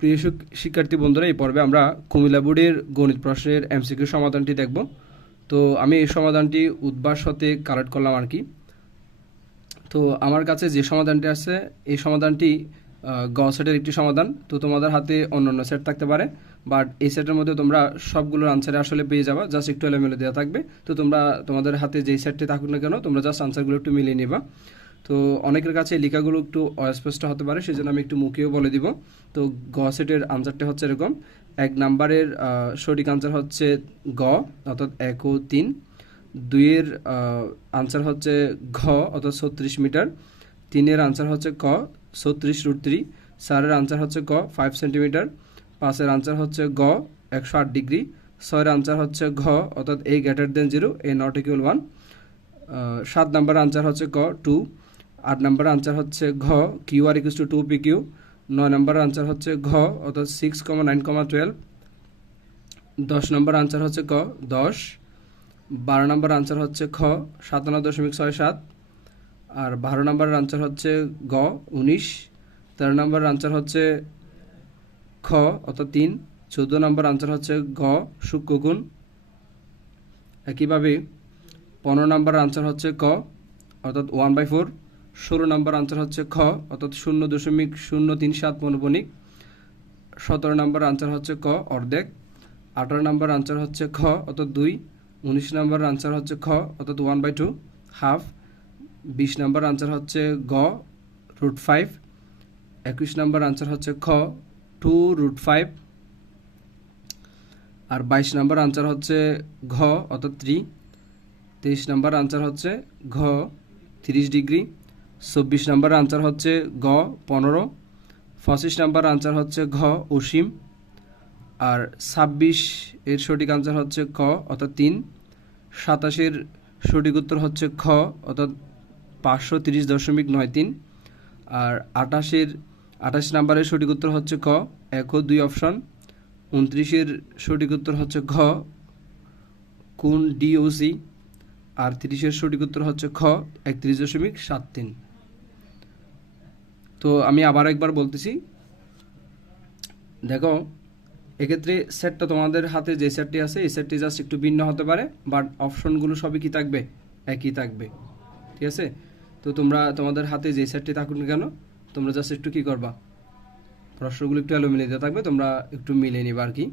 প্রিয় শিক্ষার্থী বন্ধুরা, এই পর্বে আমরা কুমিল্লা বোর্ডের গণিত প্রশ্নের এমসিকিউ সমাধানটি দেখব। তো আমি এই সমাধানটি উদ্ভাস হতে কালেক্ট করলাম আর কি। তো আমার কাছে যে সমাধানটি আছে এই সমাধানটি গ সেটের একটি সমাধান। তো তোমাদের হাতে অন্যান্য সেট থাকতে পারে, বাট এই সেটের মধ্যে তোমরা সবগুলোর আনসারে আসলে পেয়ে যাবা, জাস্ট একটু এলোমেলো দেওয়া থাকবে। তো তোমাদের হাতে যেই সেটটি থাকুক না কেন, তোমরা জাস্ট আনসারগুলো একটু মিলিয়ে নিবা। তো অনেকের কাছে লেখাগুলো একটু অস্পষ্ট হতে পারে, সেজন্য আমি একটু মুখেও বলে দিব। তো গ সেটের আনসারটা হচ্ছে এরকম: 1 নাম্বারের সঠিক আনসার হচ্ছে গ, অর্থাৎ 1 ও 3। 2-এর আনসার হচ্ছে ঘ, অর্থাৎ 36 মিটার। 3-এর আনসার হচ্ছে ক, 36√3। 4-এর আনসার হচ্ছে ক, 5 সেন্টিমিটার। 5-এর আনসার হচ্ছে গ, 108 ডিগ্রি। 6-এর আনসার হচ্ছে ঘ, অর্থাৎ a greater than 0, a not equal 1। 7 number answer হচ্ছে ক, 2। 8 নাম্বার আনসার হচ্ছে ঘ, Q R equals to 2pq। 9 number answer হচ্ছে ঘ, অর্থাৎ 6,9,12। 10 নম্বর আনসার হচ্ছে ক, 10। 12 নম্বর আনসার হচ্ছে খ, 57.67। আর 12 নম্বরের আনসার হচ্ছে গ, 19। 13 নম্বরের আনসার হচ্ছে খ, অর্থাৎ 3। 14 নম্বর আনসার হচ্ছে ঘ, সূক্ষ্মগুণ। একইভাবে 15 নম্বর আনসার হচ্ছে ক, অর্থাৎ 1/4। 16 নম্বর আনসার হচ্ছে খ, অর্থাৎ 0.037 মনোবণিক। 17 নম্বর আনসার হচ্ছে ক, অর্ধেক। 18 নম্বর আনসার হচ্ছে খ, অর্থাৎ 2। 19 নম্বর আনসার হচ্ছে খ, অর্থাৎ 1/2, হাফ। 20 নম্বর আনসার হচ্ছে গ, √5। 21 নম্বর আনসার হচ্ছে খ, 2√5। আর 22 নম্বর আনসার হচ্ছে ঘ, অর্থাৎ 3। 23 নম্বর আনসার হচ্ছে ঘ, 30 ডিগ্রি। 24 নম্বর আনসার হচ্ছে গ, 15। 25 নম্বর আনসার হচ্ছে ঘ, অসীম। আর 26 এর সঠিক আনসার হচ্ছে ক, অর্থাৎ 3। 27-এর সঠিক উত্তর হচ্ছে খ, অর্থাৎ 530.93। আর 28 নাম্বারের সঠিক উত্তর হচ্ছে ক, 1 ও 2 অপশন। 29-এর সঠিক উত্তর হচ্ছে ঘ, কোণ ডিওসি। আর 30-এর সঠিক উত্তর হচ্ছে খ, 31.73। তো আমি আবার একবার বলতেছি, দেখো এক্ষেত্রে সেটটা তোমাদের হাতে যে সেটটি আছে এই সেটটি জাস্ট একটু ভিন্ন হতে পারে, বাট অপশনগুলো সবই কি থাকবে, একই থাকবে। ঠিক আছে? তো তোমাদের হাতে যে সেটটি থাকুক না কেন, তোমরা জাস্ট একটু কি করবা, প্রশ্নগুলো একটু এলোমেলো থাকবে, তোমরা একটু মিলিয়ে নিবা আর কি।